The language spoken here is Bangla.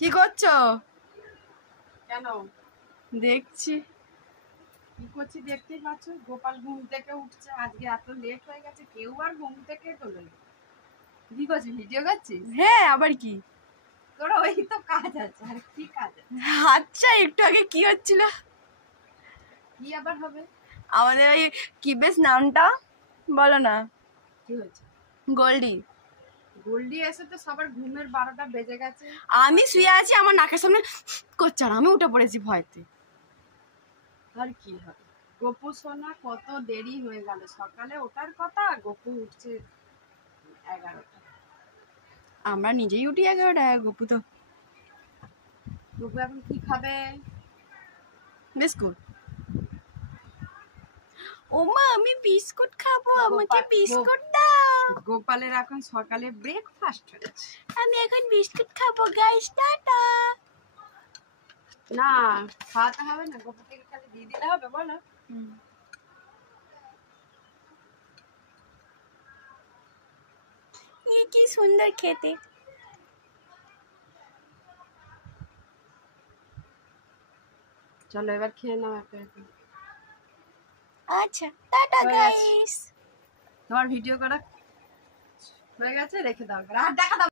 কি করছো? কেন দেখছি। কি করছি দেখতেই পাচ্ছ। গোপাল ঘুম থেকে উঠছে, আজকে এত লেট হয়ে গেছে, কেউ আর ঘুম থেকে তোলে না। কি করছিস, ভিডিও করছিস? হ্যাঁ, আবার কি? তোর ওই তো কাজ আছে, আর কি কাজ আছে? আচ্ছা, একটু আগে কি হচ্ছিল? কি আবার হবে? আমাদের ওই কি বেশ নামটা বলো না। কি হয়েছে? গোল্ডি। গোল্ডি এসে তো সবার ঘুমের 12টা বেজে গেছে। আমি শুয়ে আছি, আমার নাকের সামনে করছে আর আমি উঠে পড়েছি ভয়তে। আর কি হবে? গপু সোনা কত দেরি হয়ে গেল, সকালে ওঠার কথা, গপু উঠছে 11টা। আমরা নিজেই উঠি 11টায়, গপু তো গপু এখন কি খাবে? বিস্কুট। ওমা, আমি বিস্কুট খাবো, আমাকে বিস্কুট দাও। গোপালের এখন সকালে ব্রেকফাস্ট হচ্ছে। আমি এখন বিস্কুট খাবো গাইস, টাটা। না, খাওয়াতে হবে না, গপুকে খালি দিয়ে দিলে হবে, বলো। কি সুন্দর খেতে। চলো এবার খেয়ে নাও একটা। আচ্ছা, টাটা হয়ে গেছে। গাইস। তোমার ভিডিও করা হয়ে গেছে, রেখে দাও, আর দেখা দাও।